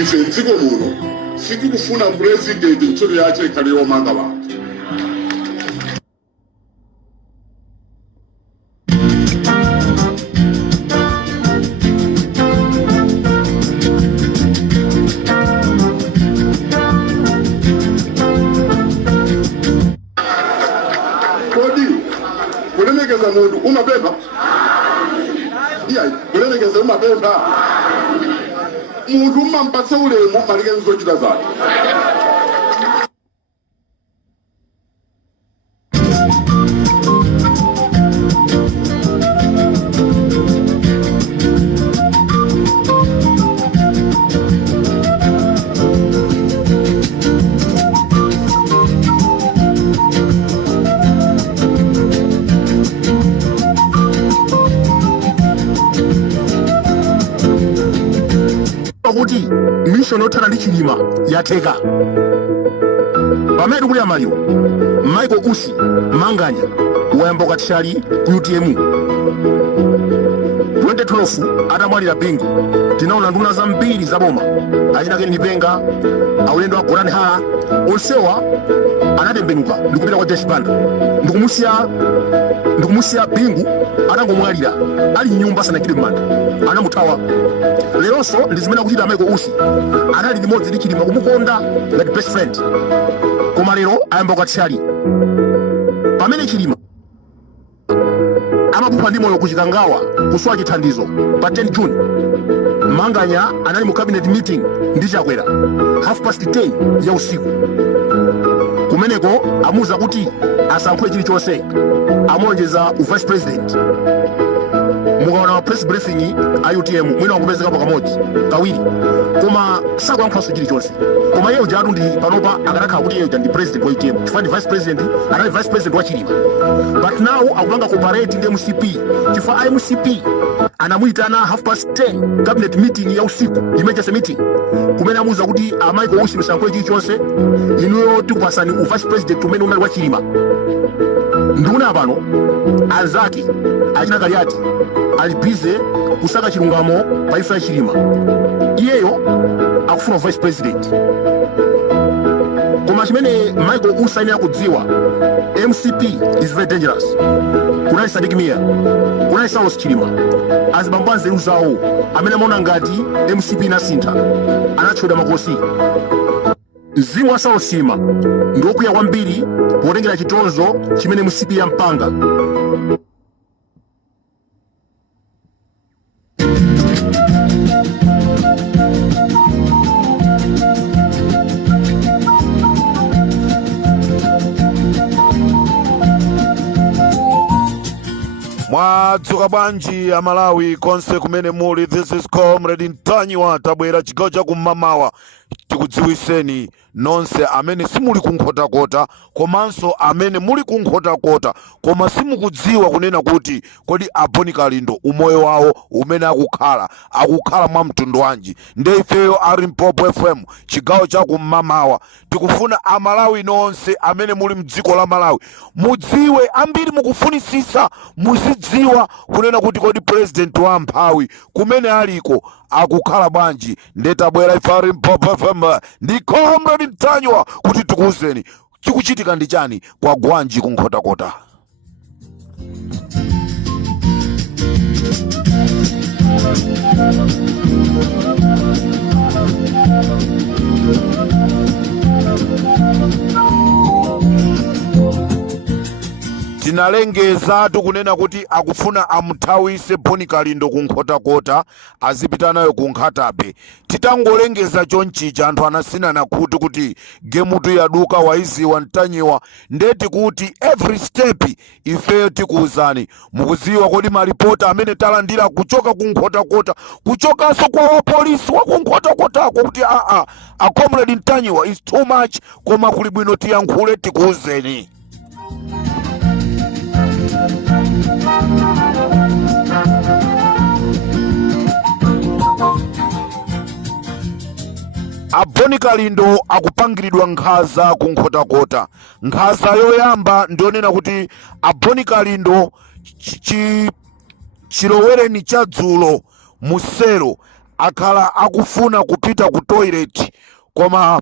ife dziko muno sitikufuna president ntchito yace ikhale yomanga bantu. Kodi kulemekeza muntu umapemba? Iya, kulemekeza umapemba. Muntu umampatsa ulemu malike nzochita zake. Kuti mission otana ndi chilima yatheka. Pamene kuli amaliro Michael Usi Manganya wayamba katishali ku UTM 2012 atamwalira Bingu. Tinaona nduna zambiri zaboma ayina Ken Lipenga aulendo wa Goran Hala onsewa anatembenuka ndikupita kwa Joyce Banda ndikumusiya Bingu atangomwalira ali nyumba sanakide m'manda anamuthawa. Leronso ndizimene akuchita Michael Usi anali limodzi ndi chilima kumukonda ngati best friend, koma lero ayamba katishali. Pamene chilima amapupa ndi moyo kuchikangawa kuswa chithandizo pa 10 June Manganya anali mu cabinet meeting ndi Chakwera 10:30 ya usiku. Kumeneko amuza kuti asankhule chilichonse amonjeza vice president. Mukaona wa press briefing a UTM mwina wakupezeka pa kamodzi kawiri koma sakuyankhulanso chilichonse. Koma iye uja ndi panopa akatakhala kuti iye uja ndi president wa UTM chifukwa ndi vice president, anali vice president wa chilima. But now akupanga cooperate ndi MCP chifukwa MCP anamuyitana 10:30 cabinet meeting ya usiku, emergency meeting, kumene amuza kuti Michael Usi musankhule chilichonse, inuyo tikupasani vice president umene unali wa chilima. Nduna pano anzake achina Kaliati ali busy kusaka chilungamo pa ifa ya chilima. Iyeyo akufuna vice president. Koma chimene Michael Usi ayenera kudziwa, MCP is very dangerous. Kunali Sadiq Mia, kunali Saulos Chilima, azibambo anzeru zawo amene amaona ngati MCP inasintha anatchoda makosi. Mzimu wa Saulos Chilima ndi wokwiya kwambiri potengera chitonzo chimene MCP yampanga. Mwadzuka bwanji Amalawi konse kumene muli. This is Comrade Ntanyiwa tabwera chigawo cha kumamawa tikudziwiseni nonse amene simuli kunkhotakota komanso amene muli kunkhotakota koma simukudziwa kunena kuti kodi Boni Kalindo umoyo wawo umene akukhala mwa mtundu wanji. Nde ifeyo ari Mpopo FM chigawo cha kumamawa tikufuna Amalawi nonse amene muli mdziko la Malawi mudziwe ambiri, mukufunisisa muzidziwa kunena kuti kodi president wa mphawi kumene aliko akukhala bwanji. Ndetabwera ifari Mpopo FM ndi Comrade Ntanyiwa kuti tikuuzeni chikuchitika ndi chani kwa gwanji kunkhotakota. Tinalengeza tukunena kuti akufuna amthawise Boni Kalindo kunkhotakota azipita nayo kunkhatabe. Titangolengeza chonchicha anthu anasinana kuti gemutu yaduka waiziwa Ntanyiwa. Ndeti kuti every step ifeyo tikuuzani mukuziwa kodi malipota amene talandira kuchoka kunkhotakota kuchokanso kwa wapolisi wa kunkhotakotako kuti a Comrade Ntanyiwa is too much, koma kuli bwino tiyankhule tikuuzeni. Boni Kalindo akupangiridwa nkhaza kunkhotakota. Nkhaza yoyamba ndionena kuti Boni Kalindo chilowereni cha dzulo musero akhala akufuna kupita ku toilet koma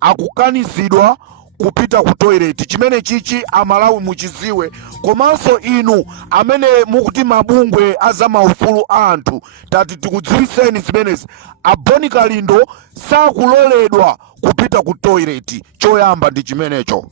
akukanizidwa kupita ku toilet. Chimene chichi Amalawi muchiziwe, komanso inu amene mukuti mabungwe azamaufulu anthu tati tikudziwiseni zimenezi. A Boni Kalindo sakuloledwa kupita ku toilet. Choyamba ndi chimenecho.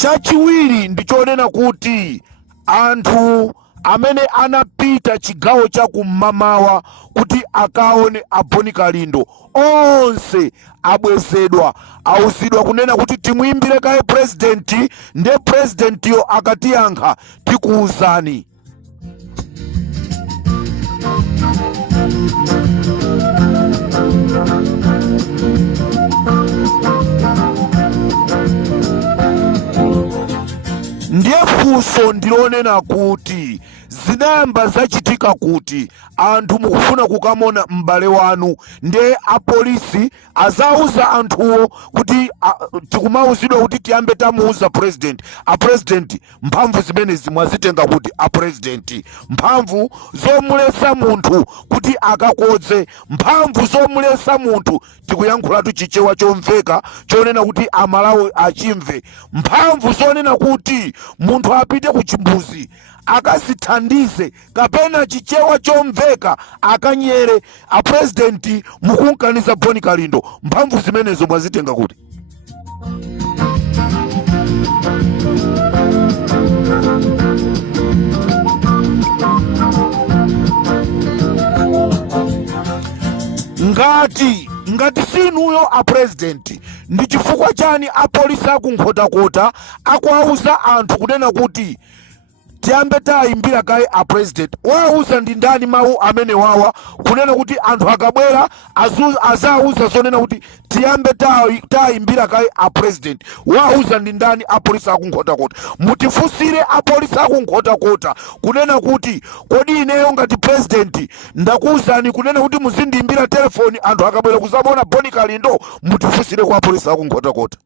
Chachiwiri ndichonena kuti anthu amene anapita chigawo cha kumamawa kuti akaone a Boni Kalindo onse abwezedwa, awuzidwa kunena kuti timuimbire kaye president, nde president yo akatiyankha tikuwuzani. Ndiye funso ndilonena kuti zinayamba zachitika kuti anthu mukufuna kukamona m'bale wanu, ndiye apolisi azauza anthuwo kuti tikumawuzidwa kuti tiyambe tamuuza president. A president mphamvu zimenezi mwazitenga kuti a president mphamvu zomulesa munthu kuti akakodze, mphamvu zomulesa munthu tikuyankhulatu chichewa chomveka chonena kuti Amalawi achimve, mphamvu zonena kuti munthu apite ku chimbuzi akazithandize kapena chichewa chomveka akanyere. A president mukunkaniza Boni Kalindo, mphamvu zimenezo mwazitenga kuti. ngati sinuyo a president, ndi chifukwa chani apolisi akunkhotakota akuwauza anthu kunena kuti tiyambe tayimbira kaye a president? Wauza ndi ndani mawu amene wawa kunena kuti anthu akabwera azauza zonena kuti tiyambe tayimbira kaye a president? Wauza ndi ndani apolisi akunkhotakota? Mutifusire apolisi akunkhotakota kunena kuti kodi ineyo ngati president ndakuwuzani kunena kuti muzindiyimbira telefoni anthu akabwera kuzabona Boni Kalindo? Mutifusire kwa apolisi akunkhotakota.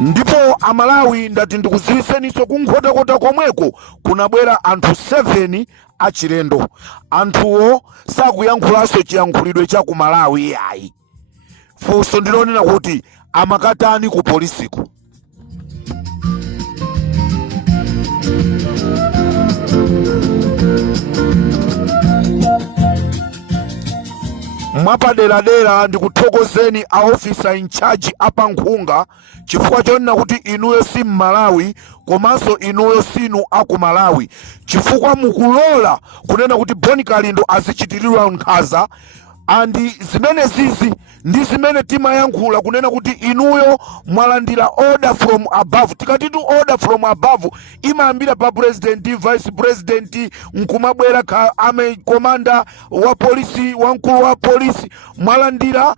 Ndipo Amalawi ndati ndikuziwiseniso kunkhotakota komweko kunabwera anthu 7 achilendo. Anthuwo sakuyankhulanso chiyankhulidwe cha ku Malawi yayi. Funso ndilonena kuti amakatani ku polisiko. Mwapaderadera ndikuthokozeni a officer in charge apa Nkhunga chifukwa chonena kuti inuyo si Malawi komanso inuyo sinu aku Malawi, chifukwa mukulola kunena kuti Boni Kalindo azichitiridwa nkhaza. Andi zimene zizi ndi zimene timayankhula kunena kuti inuyo mwalandira order from above. Tikatitu order from above imayambira pa president, vice president, nkumabwera komanda wa polisi, wamkulu wa polisi. Mwalandira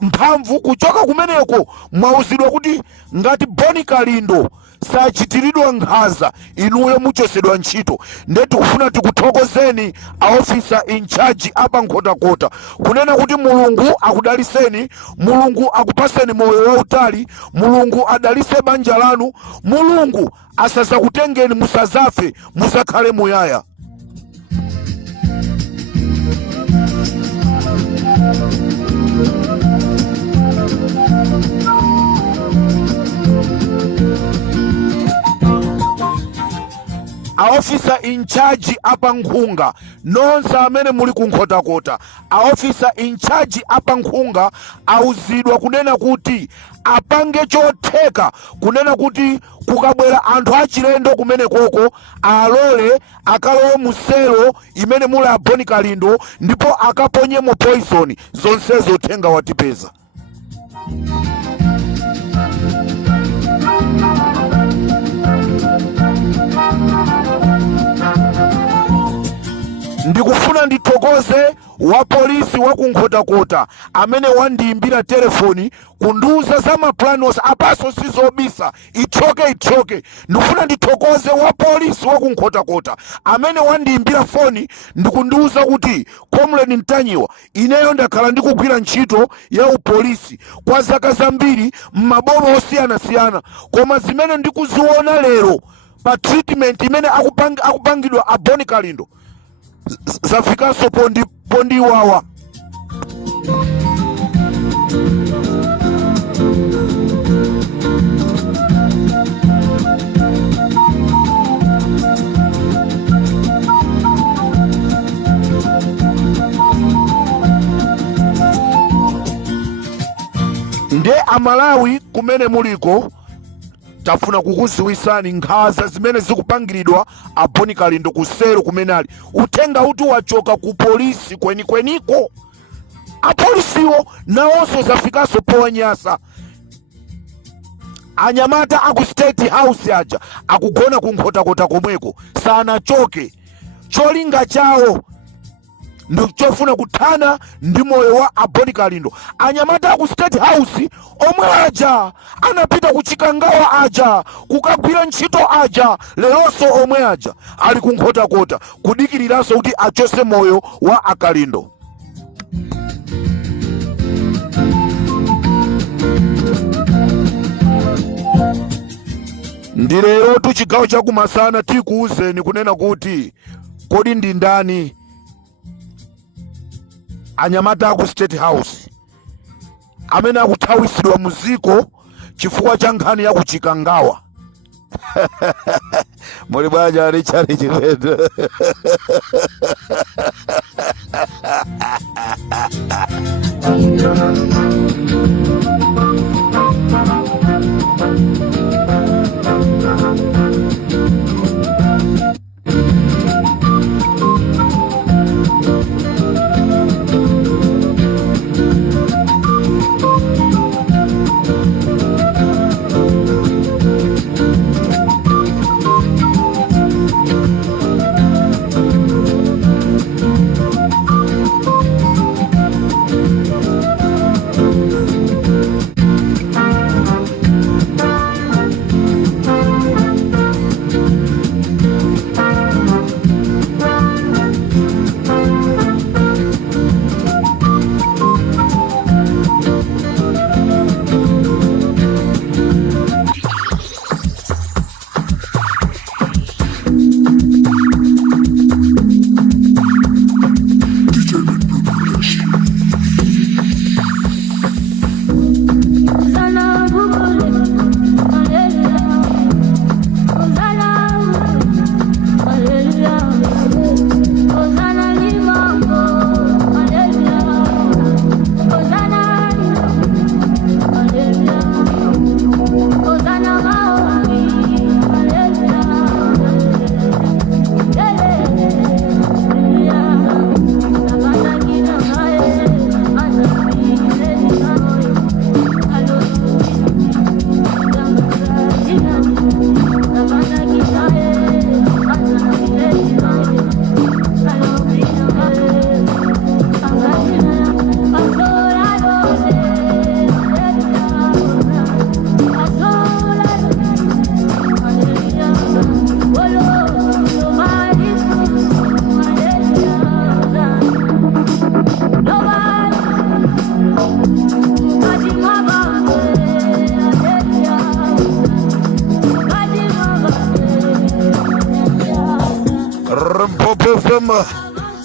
mphamvu kuchoka kumeneko, mwauzidwa kuti ngati Boni Kalindo sachitiridwa nkhaza inuyo muchosedwa ntchito. Nde tikufuna tikuthokozeni a officer in charge apa Nkhotakota kunena kuti Mulungu akudaliseni, Mulungu akupaseni moyo wautali, Mulungu adalise banja lanu, Mulungu asazakutengeni musazafe, musakhale muyaya. A officer in charge apa Nkhunga, nonse amene muli ku Nkhotakota, a officer in charge apa Nkhunga auzidwa kunena kuti apange chotheka kunena kuti kukabwera anthu achilendo kumene koko alole akalowe muselo imene muli a Boni Kalindo ndipo akaponye mu poison. Zonsezo uthenga watipeza. Ndikufuna ndithokoze wa polisi wa kunkhotakota amene wandiyimbira telefoni kundiuza za maplanos apaso sizobisa ichoke ndifuna ndithokoze wa polisi wa kunkhotakota amene wandiyimbira foni ndikundiuza kuti Comrade Ntanyiwa, ineyo ndakhala ndikugwira ntchito ya upolisi kwa zaka zambiri m'maboma osiyanasiyana, koma zimene ndikuziona lero pa treatment imene akupangidwa a Boni Kalindo zafikanso pondiwawa. Nde Amalawi kumene muliko tafuna kukuziwisani nkhaza zimene zikupangiridwa a Boni Kalindo kusero kumene ali. Utenga uti wachoka ku polisi kwenikweniko. Apolisiwo nawonso zafikanso powanyasa. Anyamata aku State House aja akugona kunkhotakota komweko sanachoke. Cholinga chawo ndichofuna kuthana ndi moyo wa a Boni Kalindo. Anyamata ku State House omwe aja anapita kuchikangawa aja kukagwira ntchito aja leronso omwe aja ali kunkhotakota kudikiriranso kuti achose moyo wa a Kalindo. Ndilero tuchigawo chakumasana tikuuzeni kunena kuti kodi ndi ndani anyamata aku State House amene akuthawisidwa muziko chifukwa cha nkhani ya kuchikangawa. Muli bwanji Richard Chipendo?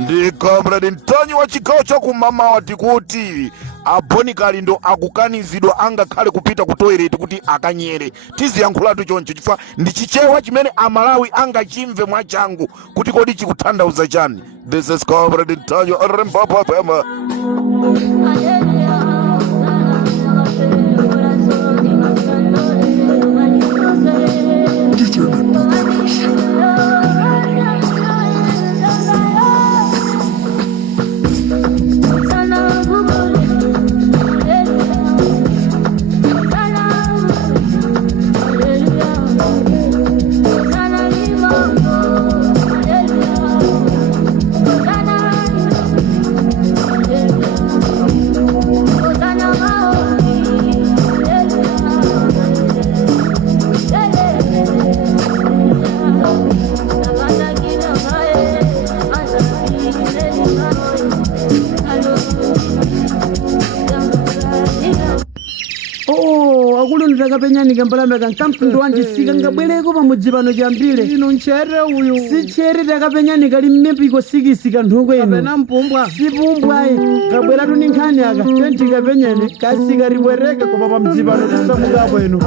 Ndi Comrade Ntanyiwa wa chigawo chakumamawa tikuti a Boni Kalindo akukanizidwa angakhale kupita ku toilet kuti akanyere. Tiziyankhulatu choncho chifukwa ndi chichewa chimene Amalawi angachimve mwachangu kuti kodi chikutanthauza chani. This is Comrade Ntanyiwa wa takapenyanika mbalame kankamtundu wanjisika ngabwereko pamudzi pano chambire ino nchere uyu si chere takapenyanika limmepiko sikisika nthoko ino kapena mpumbwa sipumbwayi kabweratu ni nkhani aka tentikapenyani kasika ribwereke koma pamudzi pano tisamukapo ino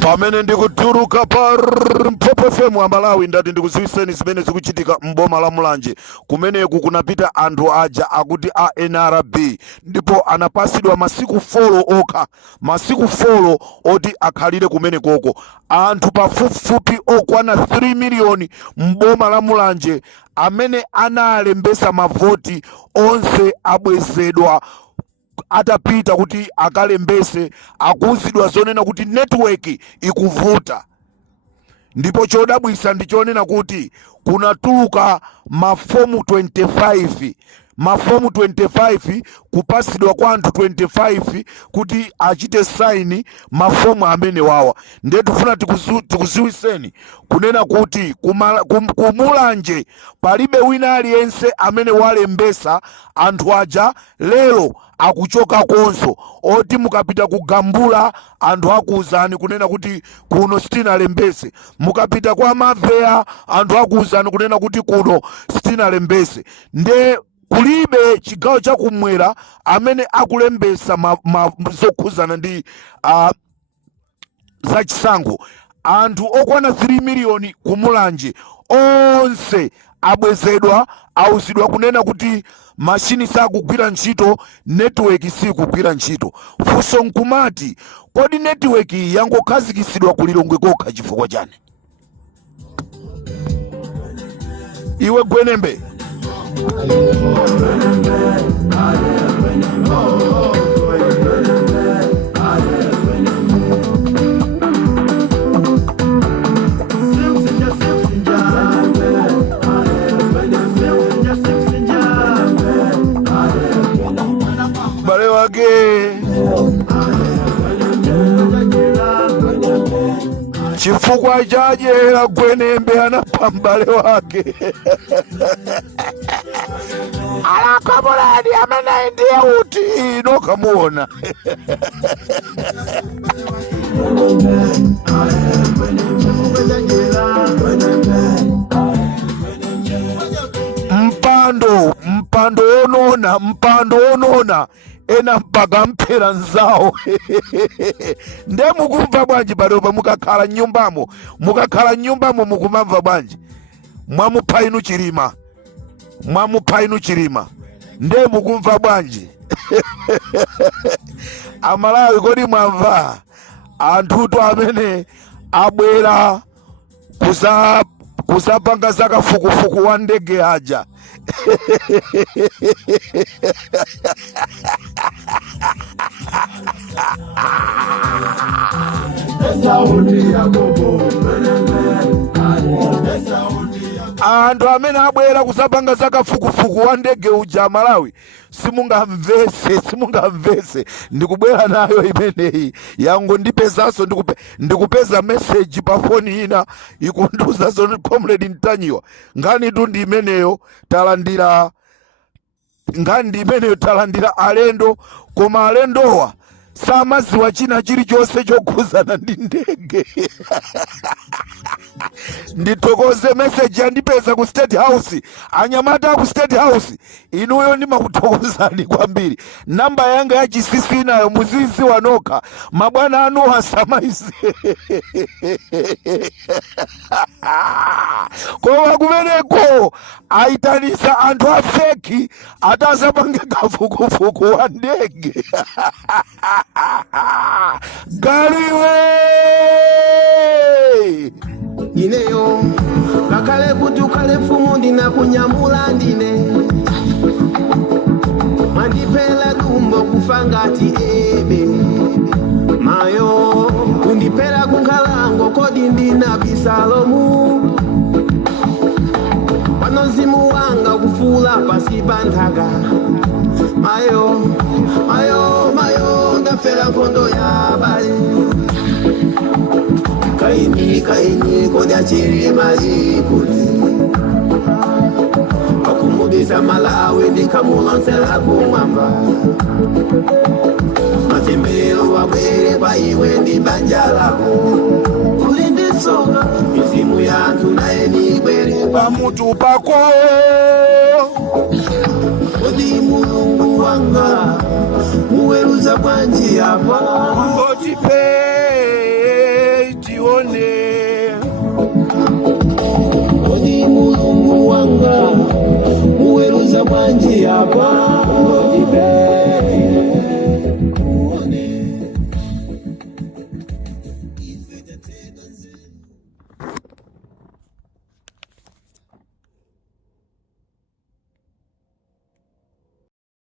pamene ndikutuluka pa Mphepo FM wa Malawi ndati ndikuziwiseni zimene zikuchitika m'boma la Mulanje kumeneku kunapita anthu aja akuti a NRB ndipo anapasidwa masiku 4 okha masiku 4 oti akhalire kumenekoko anthu pafupifupi okwana 3 miliyoni m'boma la Mulanje amene analembesa mavoti onse abwezedwa atapita kuti akalembese akuzidwa zonena kuti network ikuvuta ndipo chodabwisa ndichonena kuti kunatuluka mafomu 25 kupasidwa kwa anthu 25 kuti achite saini mafomu amene wawa ndiye tufuna tikuziwiseni kunena kuti kumulanje palibe wina aliyense amene walembesa anthu aja lero akuchoka konso oti mukapita kugambula anthu akuuzani kunena kuti kuno sitinalembese mukapita kwa maveya anthu akuuzani kunena kuti kuno sitinalembese nde kulibe chigawo chakumwera amene akulembesa zokhuzana ndi zachisankho anthu okwana 3 miliyoni kumulanje onse abwezedwa auzidwa kunena kuti mashini sakugwira ntchito network sikugwira ntchito funso nkumati kodi network yangokhazikisidwa kulilongwe kokha chifukwa chani iwe Gwenembe bale wake chifukwa chajera Gwenembe anapha mbale wake alakamulani amene ndiye uti ino kamuona mpando onona ena mpaka mphera nzawo nde mukumva bwanji badoba mukakhala nyumbamo mukumamva bwanji mwamupha inu chilima nde mukumva bwanji Amalawi kodi mwamva anthuto amene abwera kusapanga zakafukufuku wa ndege aja anthu amene abwera kusapanga zakafukufuku wa ndege uja Malawi simungamvese ndikubwera nayo imeneyi yango ndipezanso ndikupeza message pa phone ina ikunduza zoni Comrade Ntanyiwa ngani tu ndi imeneyo talandira alendo koma alendowa samaziwa china chilichonse chokhuzana ndi ndege nditokoze message yandipeza ku State House anyamata ku State House inuyo ndimakuthokozani kwambiri namba yanga ya GCC nayo muzizi wanoka mabwana anu asamaize kwa kumeneko aitanisa anthu afeki atasapange kafukufuku wa ndege galiwe ineyo kakale kuti ukale mfumu ndinakunyamula ndine mandipela dumbo kufa ngati ebe mayo kundipela kunkhalango kodi ndina bisalomu pano mzimu wanga kufula pasi pa nthaka mayo ndafera nkhondo ya bale kaini kodya chirima ikuti wakumudisa Malawi ndikamulansela kumwamba matembelo wabwere paiwe ndi banja lako uli ndisoka mizimu yanthu naye nibwere pamutu pako kodi Mulungu wanga muweruza bwanji apa ngotipe tione kodi Mulungu wanga muweruza bwanji apa ngotipe